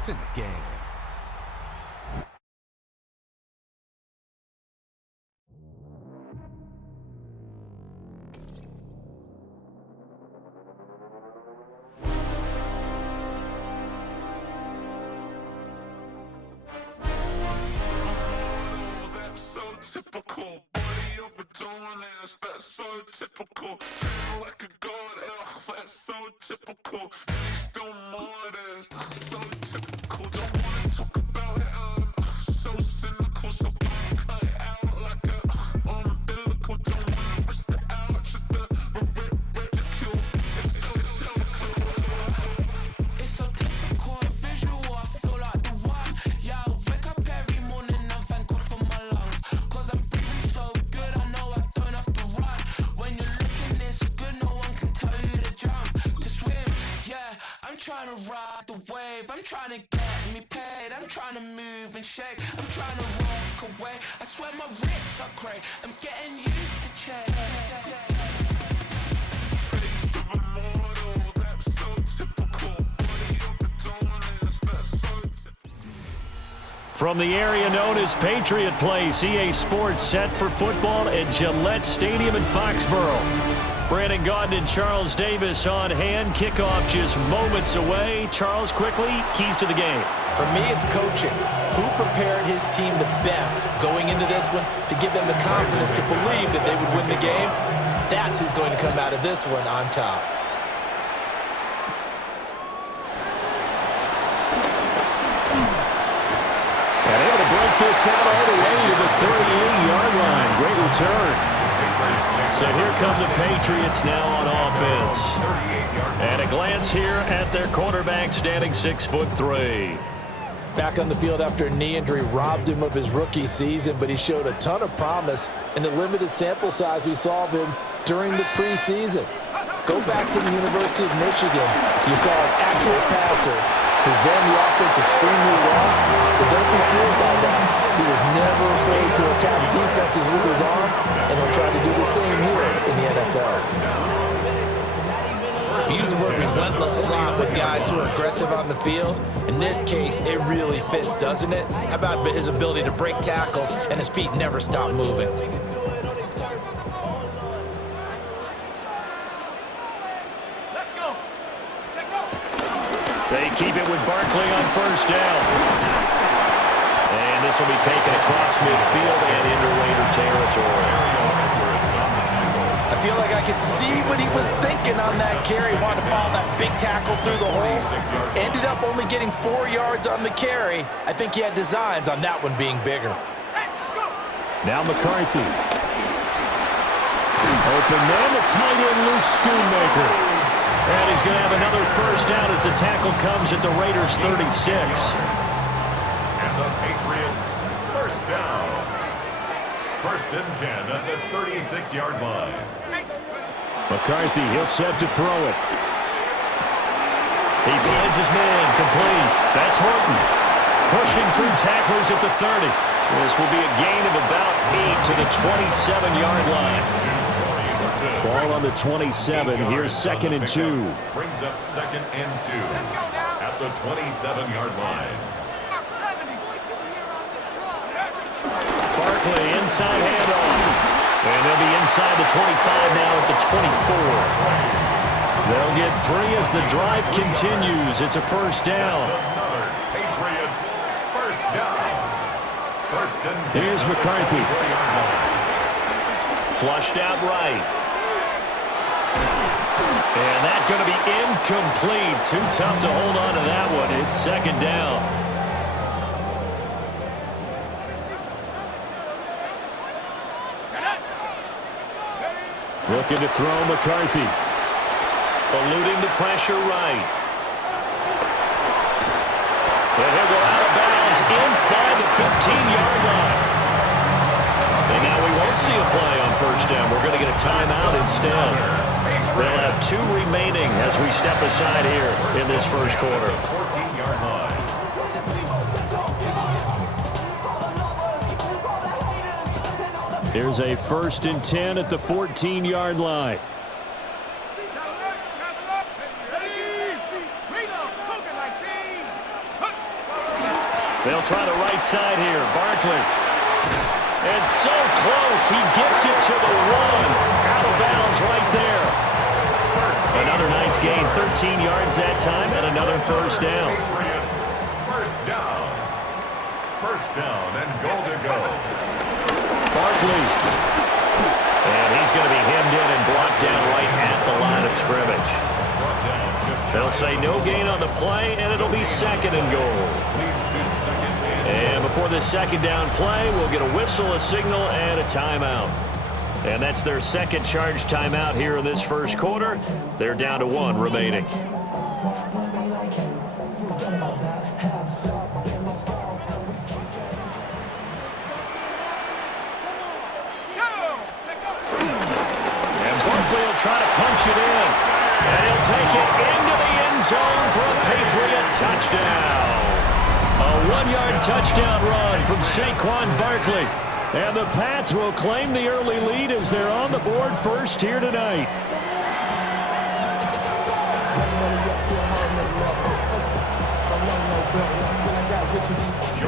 It's in the game. Typical body of a dominance, that's so typical. Turn like a god, that's so typical. And he's still modest, so typical. Don't wanna talk about it, so cynical. So don't cut it out like a umbilical. Don't wanna risk the ouch of the ridicule. It's so typical. It's so typical, visual, I feel like the one. Yeah, I wake up every morning and thank God for my lungs. I'm breathing so good, I know I don't have to run. When you're looking this good, no one can tell you to jump, to swim. Yeah, I'm trying to ride the wave. I'm trying to get me paid. I'm trying to move and shake. I'm trying to walk away. I swear my wrists are great. I'm getting used to change. Face of a mortal, that's so typical. Body of a dominance, that's so typical. From the area known as Patriot Place, EA Sports set for football at Gillette Stadium in Foxborough. Brandon Gaudin and Charles Davis on hand. Kickoff just moments away. Charles, quickly, keys to the game. For me, it's coaching. Who prepared his team the best going into this one to give them the confidence to believe that they would win the game? That's who's going to come out of this one on top. And able to break this out all the way to the 38-yard line. Great return. So here come the Patriots now on offense. And a glance here at their quarterback standing 6'3". Back on the field after a knee injury robbed him of his rookie season, but he showed a ton of promise in the limited sample size we saw of him during the preseason. Go back to the University of Michigan. You saw an accurate passer who ran the offense extremely well, but don't be fooled by that. He was never afraid to attack defenses with his arm, and he'll try to do the same here in the NFL. We use the word relentless a lot with guys who are aggressive on the field. In this case, it really fits, doesn't it? How about his ability to break tackles and his feet never stop moving? They keep it with Barkley on first down. And this will be taken across midfield and into Raider territory. I feel like I could see what he was thinking on that carry. Wanted to follow that big tackle through the hole. Ended up only getting 4 yards on the carry. I think he had designs on that one being bigger. Now McCarthy. Open man, the tight end, Luke Schoonmaker. And he's going to have another first down as the tackle comes at the Raiders' 36. And the Patriots, first down. First and 10 at the 36-yard line. McCarthy, he'll set to throw it. He finds his man, complete. That's Horton. Pushing through tacklers at the 30. This will be a gain of about 8 to the 27-yard line. Ball on the 27. Here's 2nd and 2. Brings up 2nd and 2 at the 27-yard line. Barkley, inside handoff. And they'll be inside the 25 now at the 24. They'll get 3 as the drive continues. It's a first down. Another Patriots first down. First and 10. Here's McCarthy. Flushed out right. And that's going to be incomplete. Too tough to hold on to that one. It's 2nd down. Looking to throw McCarthy. Eluding the pressure right. And he'll go out of bounds inside the 15-yard line. And now we won't see a play on first down. We're going to get a timeout instead. They'll have 2 remaining as we step aside here in this first quarter. 14-yard line. Here's a 1st and 10 at the 14-yard line. They'll try the right side here. Barkley. And so close. He gets it to the 1. Out of bounds right there. Another nice gain. 13 yards that time and another first down. First down. First down and goal to go. Barkley. And he's going to be hemmed in and blocked down right at the line of scrimmage. They'll say no gain on the play, and it'll be second and goal. And before this second down play, we'll get a whistle, a signal, and a timeout. And that's their second charge timeout here in this first quarter. They're down to 1 remaining. And Barkley will try to punch it in. And he'll take it into the end zone for a Patriot touchdown. A 1-yard touchdown run from Saquon Barkley. And the Pats will claim the early lead as they're on the board first here tonight.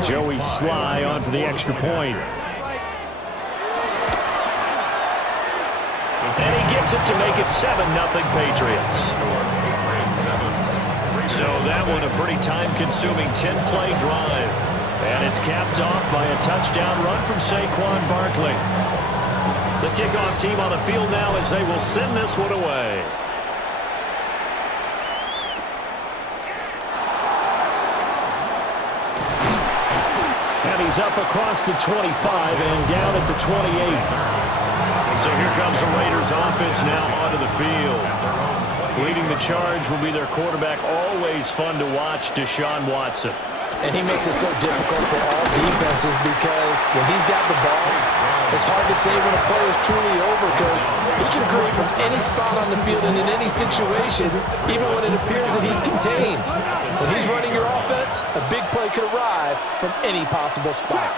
Joey Sly on for the extra point. And he gets it to make it 7-0 Patriots. So that one a pretty time-consuming 10-play drive. And it's capped off by a touchdown run from Saquon Barkley. The kickoff team on the field now as they will send this one away. And he's up across the 25 and down at the 28. So here comes the Raiders offense now onto the field. Leading the charge will be their quarterback, always fun to watch, Deshaun Watson. And he makes it so difficult for all defenses because when he's got the ball, it's hard to say when a play is truly over because he can create from any spot on the field and in any situation, even when it appears that he's contained. When he's running your offense, a big play could arrive from any possible spot.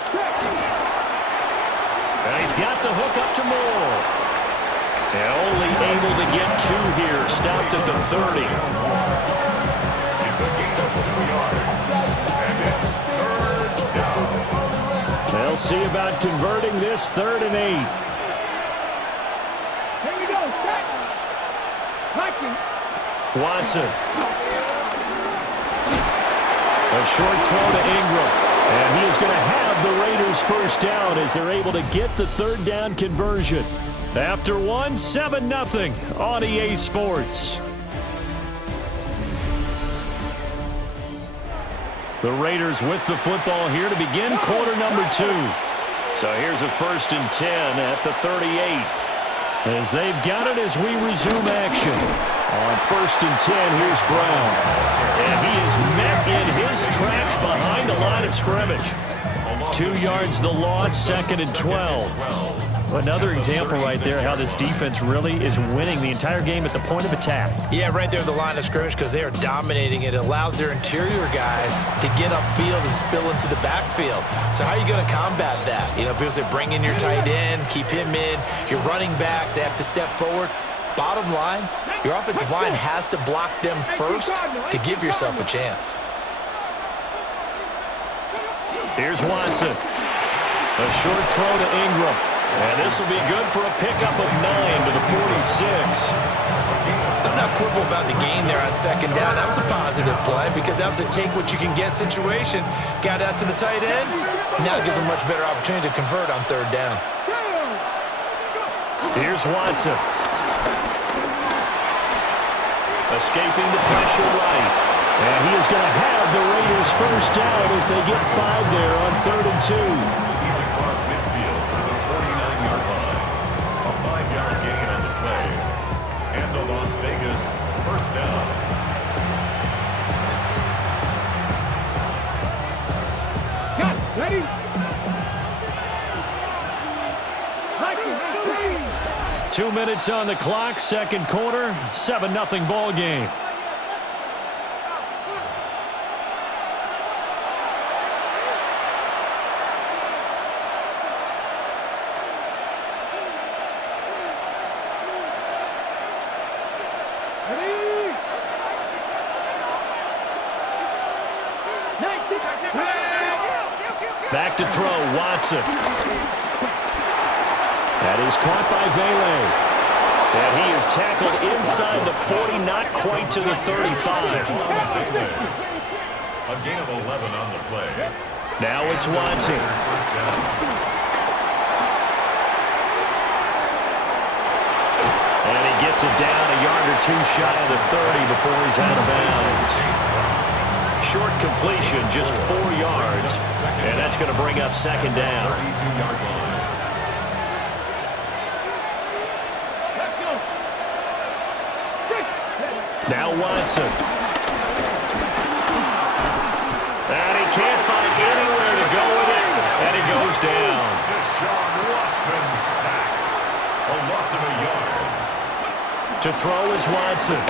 And he's got the hook up to Moore. And only able to get 2 here. Stopped at the 30. It's a gain of 2 yards. And it's third down. They'll see about converting this 3rd and 8. Here we go. Set. Watson. A short throw to Ingram. And he is going to have the Raiders first down as they're able to get the 3rd down conversion. After 1, 7-0 on EA Sports. The Raiders with the football here to begin quarter number 2. So here's a 1st and 10 at the 38. As they've got it as we resume action. On 1st and 10, here's Brown. And he is met in his tracks behind the line of scrimmage. 2 yards the loss, 2nd and 12. Another example right there how this defense really is winning the entire game at the point of attack. Yeah, right there at the line of scrimmage because they are dominating it. It allows their interior guys to get upfield and spill into the backfield. So how are you going to combat that? You know, because they bring in your tight end, keep him in. Your running backs, they have to step forward. Bottom line, your offensive line has to block them first to give yourself a chance. Here's Watson. A short throw to Ingram. And this will be good for a pickup of 9 to the 46. Let's not quibble about the gain there on 2nd down. That was a positive play because that was a take-what-you-can-get situation. Got out to the tight end. Now it gives them a much better opportunity to convert on 3rd down. Here's Watson. Escaping the pressure right. And he is going to have the Raiders first down as they get 5 there on 3rd and 2. He's across midfield to the 49-yard line. A 5-yard gain on the play. And the Las Vegas first down. Got it. Ready? 2 minutes on the clock, 2nd quarter, 7-0 ball game. Ready? Back to throw, Watson. That is caught by Vele. And he is tackled inside the 40, not quite to the 35. A gain of 11 on the play. Now it's Watson. First down. And he gets it down a yard or two shy of the 30 before he's out of bounds. Short completion, just 4 yards. And that's going to bring up second down. 32-yard line. Now Watson. And he can't find anywhere to go with it. And he goes down. Deshaun Watson sacked. A loss of a yard. To throw is Watson.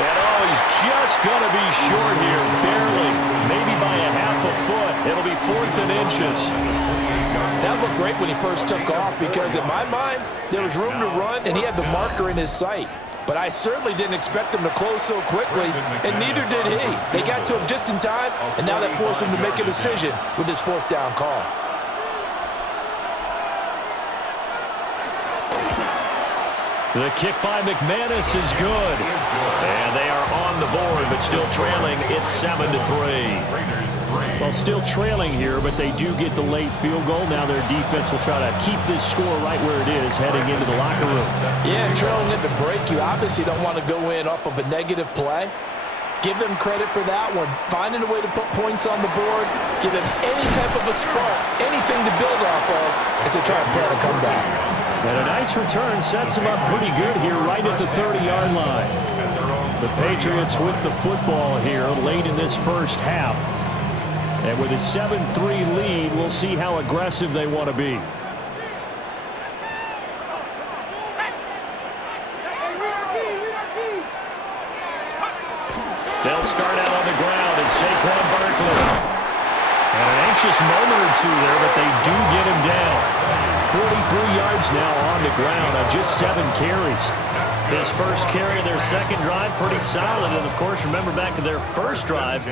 And he's just going to be short here, barely. Maybe by a half a foot. It'll be 4th and inches. That looked great when he first took off because in my mind, there was room to run and he had the marker in his sight. But I certainly didn't expect him to close so quickly, and neither did he. They got to him just in time, and now that forced him to make a decision with his 4th down call. The kick by McManus is good. And they are on the board, but still trailing. It's 7-3. Well, still trailing here, but they do get the late field goal. Now their defense will try to keep this score right where it is heading into the locker room. Yeah, trailing at the break, you obviously don't want to go in off of a negative play. Give them credit for that one. Finding a way to put points on the board, give them any type of a spark, anything to build off of as they try to plan a comeback. And a nice return sets them up pretty good here right at the 30-yard line. The Patriots with the football here late in this first half. And with a 7-3 lead, we'll see how aggressive they want to be. They'll start out on the ground and Saquon Barkley. And an anxious moment or two there, but they do get him down. 43 yards now on the ground on just 7 carries. His first carry of their second drive, pretty solid. And, of course, remember back to their first drive,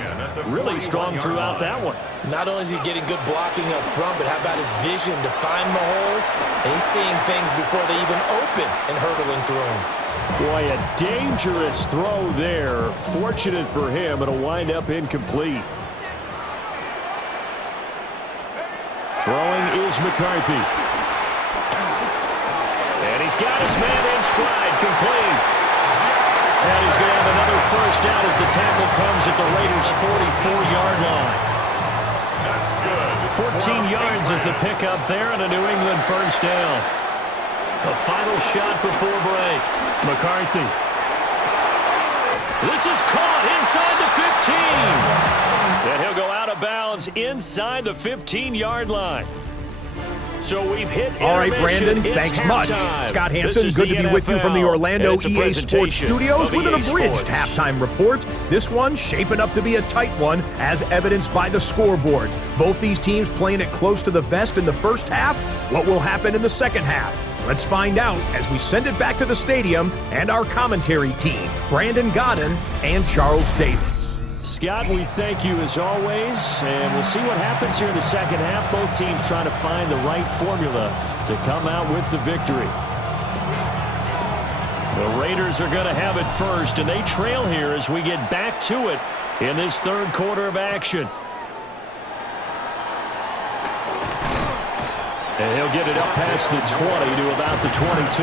really strong throughout that one. Not only is he getting good blocking up front, but how about his vision to find the holes? And he's seeing things before they even open and hurdling through them. Boy, a dangerous throw there. Fortunate for him, it'll wind up incomplete. Throwing is McCarthy. And he's got his man in stride, complete. And he's going to have another first down as the tackle comes at the Raiders' 44-yard line. That's good. 14 yards is the pickup there and a New England first down. A final shot before break. McCarthy. This is caught inside the 15. And he'll go out of bounds inside the 15-yard line. So we've hit all right, intermission. Brandon, thanks much. Halftime. Scott Hansen, good to be with you from the Orlando EA Sports Studios with an abridged halftime report. This one shaping up to be a tight one, as evidenced by the scoreboard. Both these teams playing it close to the vest in the first half. What will happen in the second half? Let's find out as we send it back to the stadium and our commentary team, Brandon Godden and Charles Davis. Scott, we thank you as always, and we'll see what happens here in the second half. Both teams trying to find the right formula to come out with the victory. The Raiders are going to have it first, and they trail here as we get back to it in this third quarter of action. And he'll get it up past the 20 to about the 22.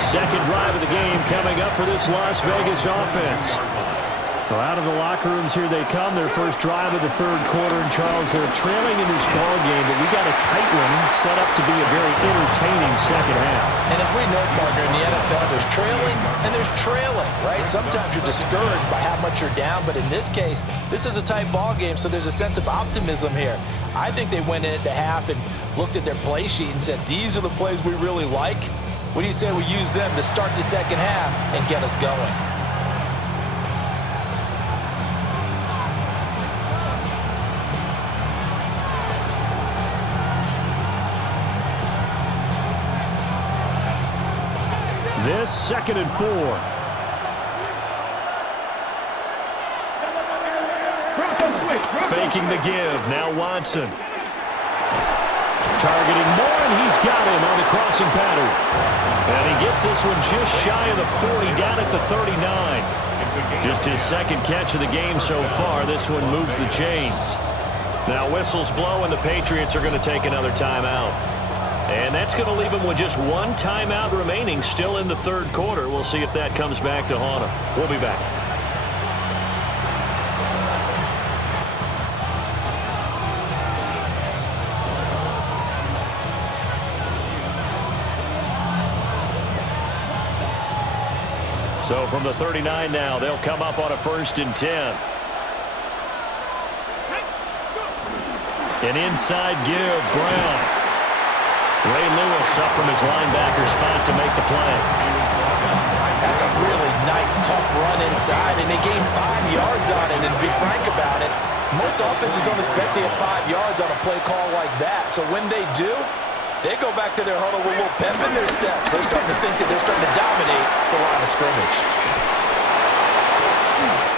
Second drive of the game coming up for this Las Vegas offense. Well, out of the locker rooms here they come. Their first drive of the third quarter. And, Charles, they're trailing in this ball game, but we got a tight one set up to be a very entertaining second half. And as we know, partner, in the NFL, there's trailing and there's trailing, right? Sometimes you're discouraged by how much you're down, but in this case, this is a tight ball game, so there's a sense of optimism here. I think they went in at the half and looked at their play sheet and said, these are the plays we really like. What do you say we use them to start the second half and get us going? This 2nd and 4. taking the give. Now Watson. Targeting Moore, and he's got him on the crossing pattern. And he gets this one just shy of the 40, down at the 39. Just his second catch of the game so far. This one moves the chains. Now whistles blow, and the Patriots are going to take another timeout. And that's going to leave them with just one timeout remaining still in the third quarter. We'll see if that comes back to haunt them. We'll be back. So from the 39 now, they'll come up on a 1st and 10. An inside give, Brown. Ray Lewis up from his linebacker spot to make the play. That's a really nice, tough run inside, and they gained 5 yards on it. And to be frank about it, most offenses don't expect to get 5 yards on a play call like that. So when they do, they go back to their huddle with a little pep in their steps. They're starting to think that they're starting to dominate the line of scrimmage.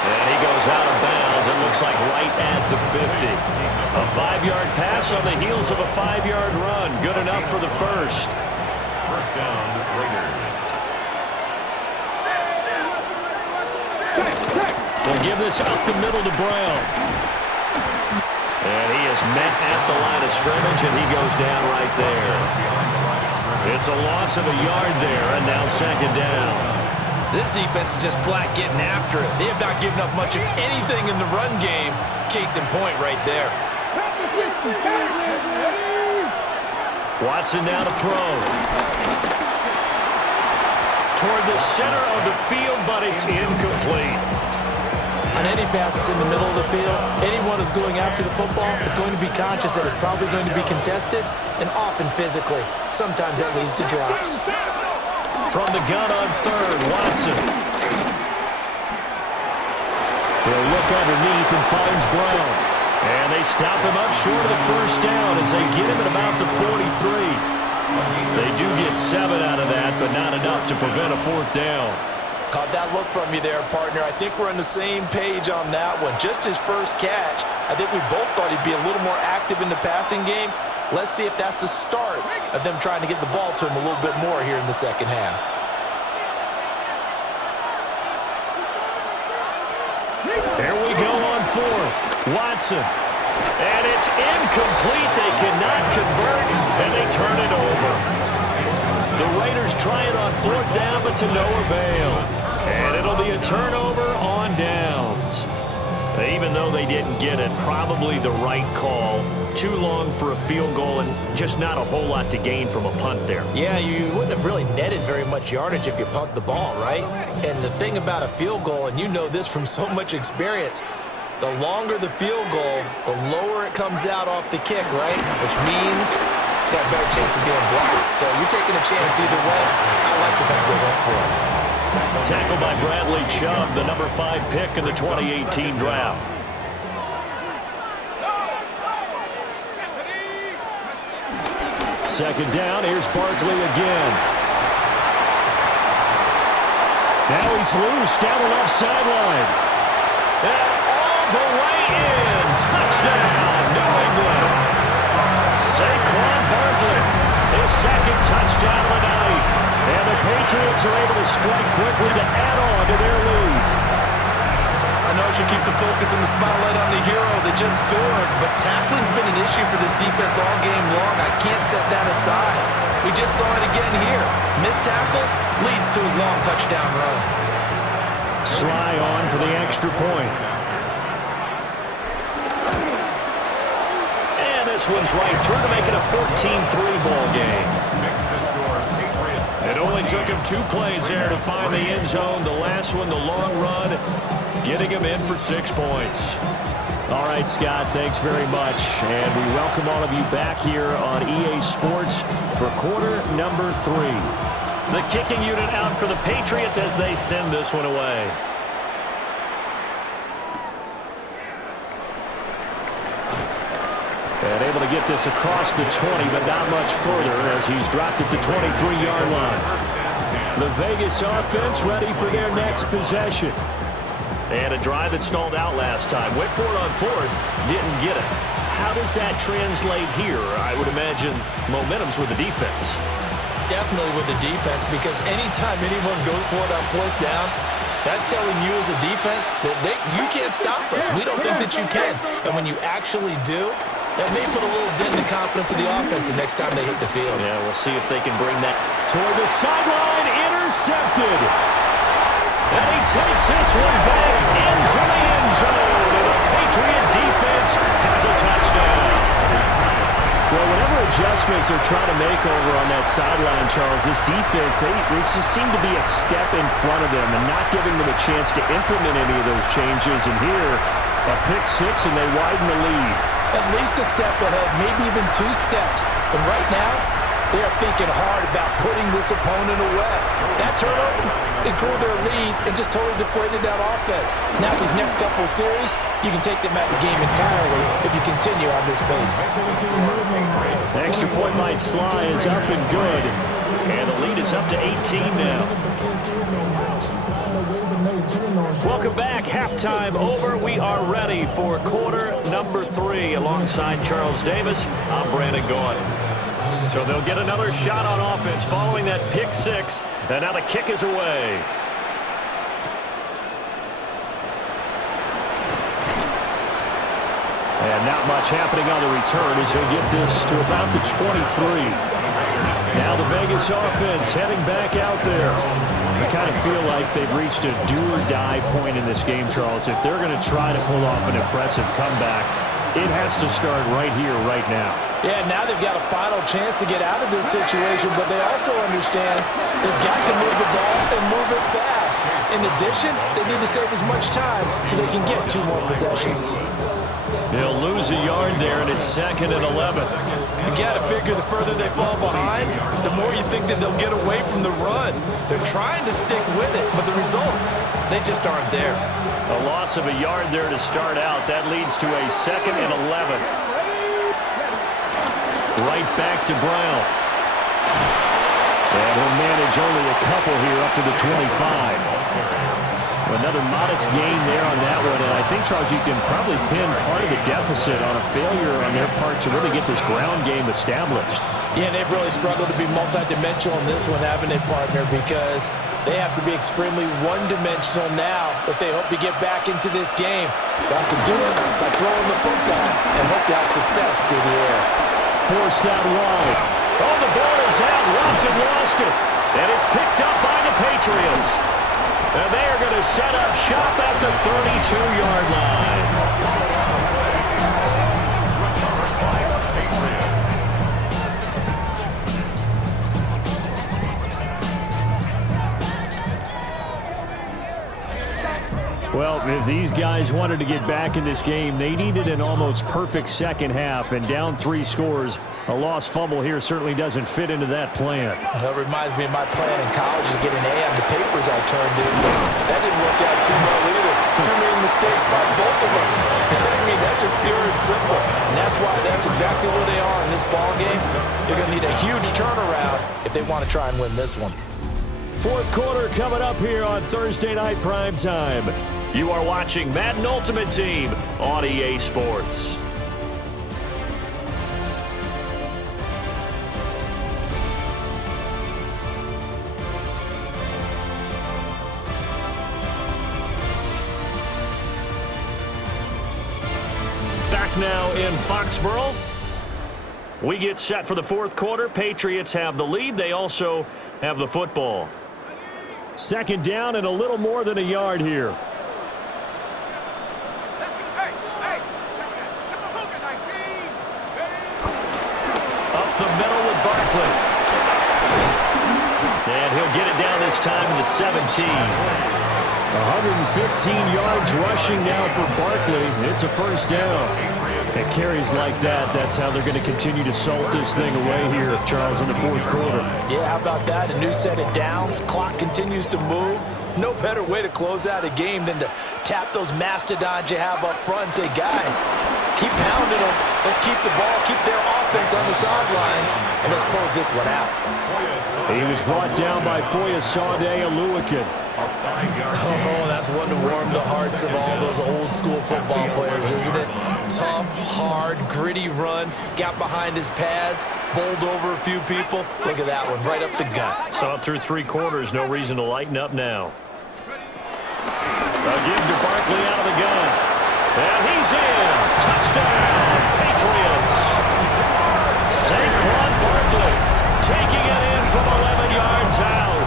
And he goes out of bounds. It looks like right at the 50. A 5-yard pass on the heels of a 5-yard run. Good enough for the first. First down, Raiders. They'll give this up the middle to Brown. And he is met at the line of scrimmage, and he goes down right there. It's a loss of a yard there, and now second down. This defense is just flat getting after it. They have not given up much of anything in the run game. Case in point right there. Watson now to throw. Toward the center of the field, but it's incomplete. On any passes in the middle of the field, anyone who's going after the football is going to be conscious that it's probably going to be contested, and often physically. Sometimes that leads to drops. From the gun on third, Watson. He'll look underneath and finds Brown. And they stop him up short of the first down as they get him at about the 43. They do get 7 out of that, but not enough to prevent a 4th down. Caught that look from you there, partner. I think we're on the same page on that one. Just his first catch, I think we both thought he'd be a little more active in the passing game. Let's see if that's the start of them trying to get the ball to him a little bit more here in the second half. There we go on 4th. Watson. And it's incomplete. They cannot convert, and they turn it over. The Raiders try it on 4th down, but to no avail. And it'll be a turnover on downs. Even though they didn't get it, probably the right call. Too long for a field goal and just not a whole lot to gain from a punt there. Yeah, you wouldn't have really netted very much yardage if you punt the ball, right? And the thing about a field goal, and you know this from so much experience, the longer the field goal, the lower it comes out off the kick, right? Which means it's got a better chance of being blocked. So you're taking a chance either way. I like the fact they went for it. Tackled by Bradley Chubb, the number 5 pick in the 2018 draft. Second down, here's Barkley again. Now he's loose down the left sideline. And all the way in. Touchdown, New England. Saquon Barkley, his second touchdown of the night. And the Patriots are able to strike quickly to add on to their lead. I know I should keep the focus and the spotlight on the hero that just scored, but tackling's been an issue for this defense all game long. I can't set that aside. We just saw it again here. Missed tackles leads to his long touchdown run. Sly on for the extra point. And this one's right through to make it a 14-3 ball game. It only took him 2 plays there to find the end zone. The last one, the long run, getting him in for 6 points. All right, Scott, thanks very much. And we welcome all of you back here on EA Sports for quarter number 3. The kicking unit out for the Patriots as they send this one away. And able to get this across the 20, but not much further as he's dropped it to 23-yard line. The Vegas offense ready for their next possession. And a drive that stalled out last time. Went for it on fourth, didn't get it. How does that translate here? I would imagine momentum's with the defense. Definitely with the defense, because anytime anyone goes for it on fourth down, that's telling you as a defense that you can't stop us. We don't think that you can. And when you actually do, that may put a little dent in the confidence of the offense the next time they hit the field. Yeah, we'll see if they can bring that toward the sideline. Intercepted. And he takes this one back into the end zone. And the Patriot defense has a touchdown. Well, whatever adjustments they're trying to make over on that sideline, Charles, this defense, they just seem to be a step in front of them and not giving them a chance to implement any of those changes. And here, a pick six, and they widen the lead. At least a step ahead, maybe even 2 steps. And right now, they are thinking hard about putting this opponent away. That turnover, it grew their lead and just totally deflated that offense. Now these next couple of series, you can take them out of the game entirely if you continue on this pace. The extra point by Sly is up and good. And the lead is up to 18 now. Welcome back. Halftime over. We are ready for quarter number 3. Alongside Charles Davis, I'm Brandon Gaudin. So they'll get another shot on offense following that pick six. And now the kick is away. And not much happening on the return as he'll get this to about the 23. Now the Vegas offense heading back out there. I kind of feel like they've reached a do-or-die point in this game, Charles. If they're going to try to pull off an impressive comeback, it has to start right here, right now. Yeah, now they've got a final chance to get out of this situation, but they also understand they've got to move the ball and move it fast. In addition, they need to save as much time so they can get 2 more possessions. They'll lose a yard there, and it's 2nd and 11. You've got to figure the further they fall behind, the more you think that they'll get away from the run. They're trying to stick with it, but the results, they just aren't there. A loss of a yard there to start out. That leads to a 2nd and 11. Right back to Brown. And he'll manage only a couple here up to the 25. Another modest gain there on that one, and I think, Charles, you can probably pin part of the deficit on a failure on their part to really get this ground game established. Yeah, they've really struggled to be multidimensional in this one, haven't they, partner? Because they have to be extremely one-dimensional now if they hope to get back into this game. Got to do it by throwing the football and hope to have success through the air. Forced out wide. Oh, the ball is out. Watson lost it. And it's picked up by the Patriots. And they are going to set up shop at the 32-yard line. Well, if these guys wanted to get back in this game, they needed an almost perfect second half, and down 3 scores. A lost fumble here certainly doesn't fit into that plan. That reminds me of my plan in college to get an A on the papers I turned in, but that didn't work out too well either. Too many mistakes by both of us. I mean, that's just pure and simple, and that's why that's exactly where they are in this ball game. They're going to need a huge turnaround if they want to try and win this one. 4th quarter coming up here on Thursday Night Primetime. You are watching Madden Ultimate Team on EA Sports. Back now in Foxborough. We get set for the 4th quarter. Patriots have the lead. They also have the football. 2nd down and a little more than a yard here. Up the middle with Barkley. And he'll get it down this time to the 17. 115 yards rushing now for Barkley. It's a 1st down. At carries like that, that's how they're going to continue to salt this thing away here, Charles, in the 4th quarter. Yeah, how about that? A new set of downs. Clock continues to move. No better way to close out a game than to tap those mastodons you have up front and say, guys, keep pounding them. Let's keep the ball, keep their offense on the sidelines, and let's close this one out. He was brought down by Foyesade Oluwakin. Oh, that's one to warm the hearts of all those old school football players, isn't it? Tough, hard, gritty run, got behind his pads, bowled over a few people. Look at that one, right up the gut. Saw it through 3 quarters, no reason to lighten up now. Again to Barkley out of the gun. And he's in. Touchdown, Patriots. Saquon Barkley taking it in from 11 yards out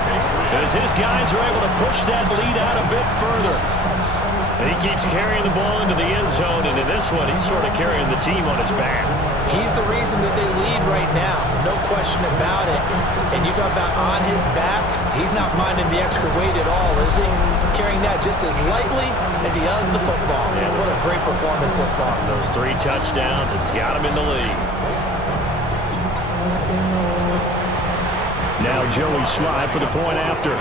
as his guys are able to push that lead out a bit further. And he keeps carrying the ball into the end zone, and in this one, he's sort of carrying the team on his back. He's the reason that they lead right now, no question about it. And you talk about on his back, he's not minding the extra weight at all, is he? Carrying that just as lightly as he does the football. Yeah, what a great performance so far. Those 3 touchdowns, it's got him in the lead. Now Joey Slye for the point after.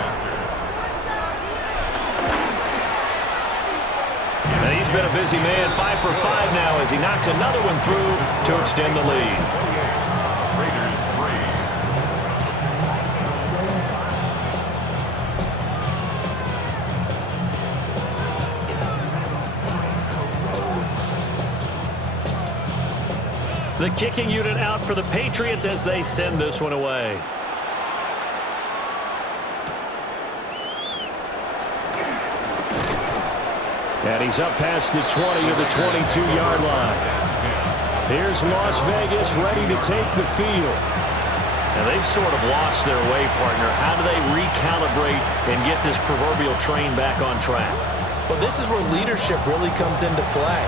And he's been a busy man, 5 for 5 now as he knocks another one through to extend the lead. Raiders 3. The kicking unit out for the Patriots as they send this one away. And he's up past the 20 to the 22-yard line. Here's Las Vegas ready to take the field. And they've sort of lost their way, partner. How do they recalibrate and get this proverbial train back on track? Well, this is where leadership really comes into play.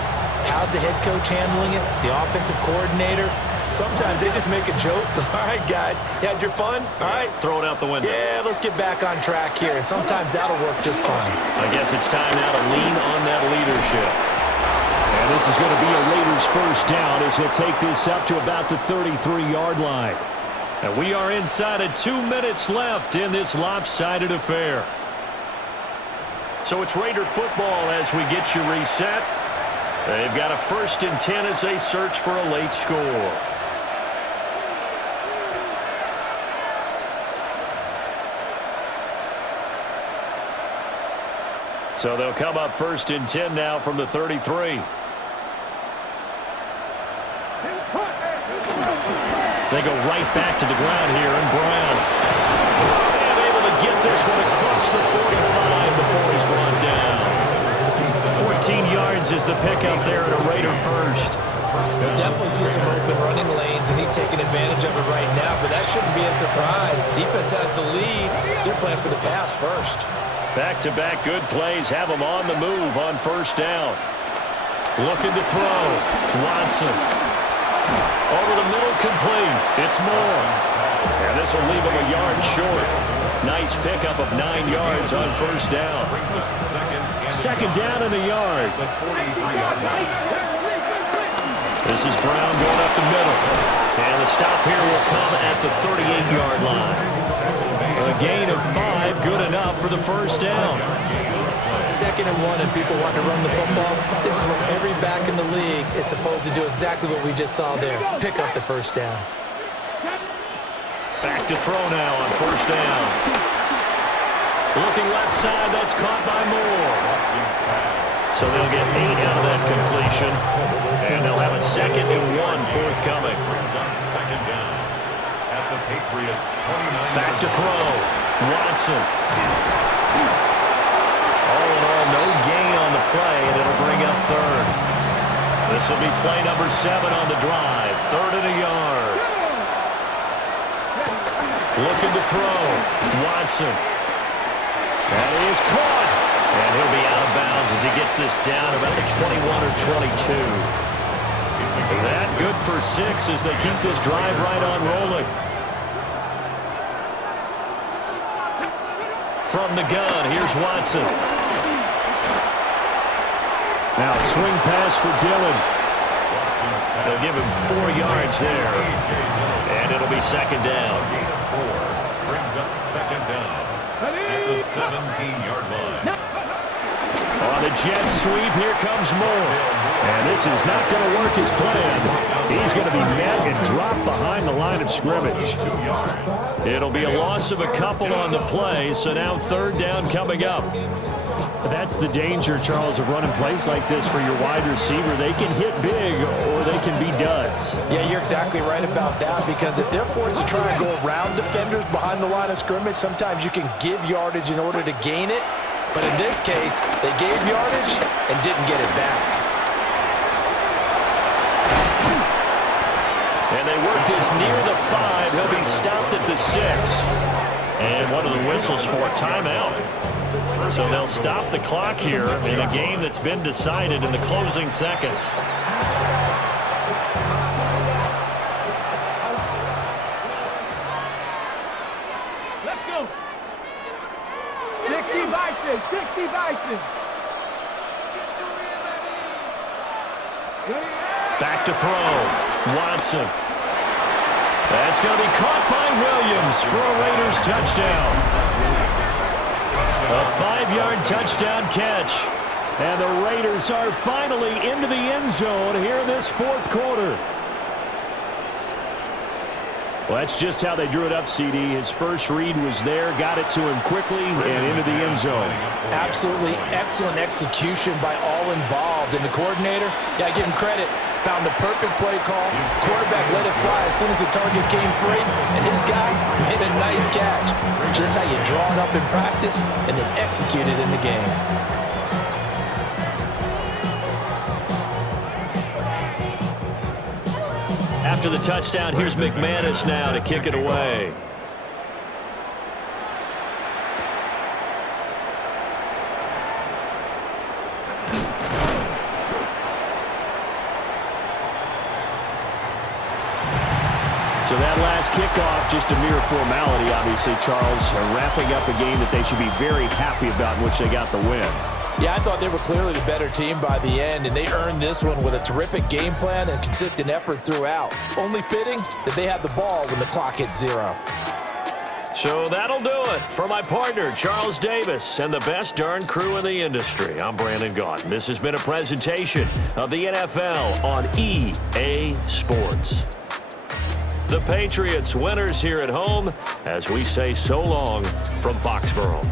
How's the head coach handling it? The offensive coordinator? Sometimes they just make a joke. All right, guys, you had your fun? All right. Throw it out the window. Yeah, let's get back on track here. And sometimes that'll work just fine. I guess it's time now to lean on that leadership. And this is going to be a Raiders first down as he'll take this up to about the 33-yard line. And we are inside of 2 minutes left in this lopsided affair. So it's Raider football as we get you reset. They've got a 1st and 10 as they search for a late score. So they'll come up 1st and 10 now from the 33. They go right back to the ground here, and Brown. And able to get this one across the 45 before he's brought down. 14 yards is the pickup there at a Raider first. You'll definitely see some open running lanes, and he's taking advantage of it right now, but that shouldn't be a surprise. Defense has the lead. They're playing for the pass first. Back-to-back good plays have them on the move on 1st down. Looking to throw. Watson. Over the middle, complete. It's Moore. And this will leave him a yard short. Nice pickup of 9 yards on 1st down. Second down and a yard. This is Brown going up the middle. And the stop here will come at the 38-yard line. A gain of 5, good enough for the 1st down. 2nd and 1 and people want to run the football. This is where every back in the league is supposed to do exactly what we just saw there. Pick up the 1st down. Back to throw now on 1st down. Looking left side, that's caught by Moore. So they'll get 8 out of that completion. And they'll have a 2nd and 1 forthcoming. second down at the Patriots 29. Back to throw. Watson. All in all, no gain on the play, and it'll bring up 3rd. This will be play number 7 on the drive. 3rd and a yard. Looking to throw. Watson. That is caught. And he'll be out of bounds as he gets this down about the 21 or 22. That good for 6 as they keep this drive right on rolling. From the gun, here's Watson. Now swing pass for Dillon. They'll give him 4 yards there. And it'll be 2nd down. Brings up 2nd down at the 17-yard line. On the jet sweep, here comes Moore. And this is not going to work as planned. He's going to be met and dropped behind the line of scrimmage. It'll be a loss of a couple on the play, so now third down coming up. That's the danger, Charles, of running plays like this for your wide receiver. They can hit big or they can be duds. Yeah, you're exactly right about that, because if they're forced to try and go around defenders behind the line of scrimmage, sometimes you can give yardage in order to gain it. But in this case, they gave yardage and didn't get it back. And they work this near the 5. He'll be stopped at the 6. And one of the whistles for timeout. So they'll stop the clock here in a game that's been decided in the closing seconds. Let's go. 60 Bison, 60 Bison. Back to throw. Watson. That's going to be caught by Williams for a Raiders touchdown. A 5-yard touchdown catch. And the Raiders are finally into the end zone here in this fourth quarter. Well, that's just how they drew it up, CD. His first read was there, got it to him quickly, and into the end zone. Absolutely excellent execution by all involved. And the coordinator, got to give him credit, found the perfect play call. Quarterback let it fly as soon as the target came free, and his guy hit a nice catch. Just how you draw it up in practice and then execute it in the game. After the touchdown, here's McManus now to kick it away. So that last kickoff, just a mere formality, obviously, Charles, wrapping up a game that they should be very happy about, in which they got the win. Yeah, I thought they were clearly the better team by the end, and they earned this one with a terrific game plan and consistent effort throughout. Only fitting that they had the ball when the clock hit 0. So that'll do it for my partner, Charles Davis, and the best darn crew in the industry. I'm Brandon Gaudin. This has been a presentation of the NFL on EA Sports. The Patriots winners here at home as we say so long from Foxborough.